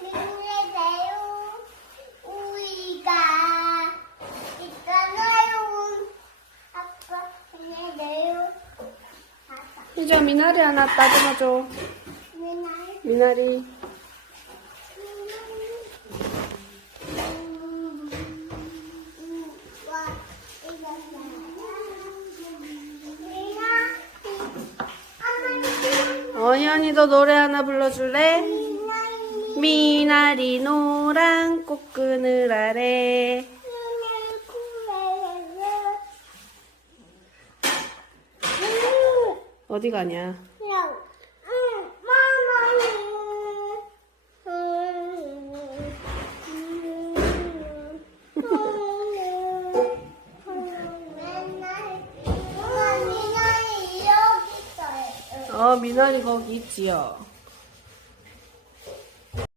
힘내세요. 우리가 있잖아요. 아빠 이제 미나리 하나 따듬어줘. 맨날 미나리. 어연이도 노래 하나 불러줄래? 미나리 노란 꽃그늘 아래 어디 가냐? 어 미나리 거기 있지요.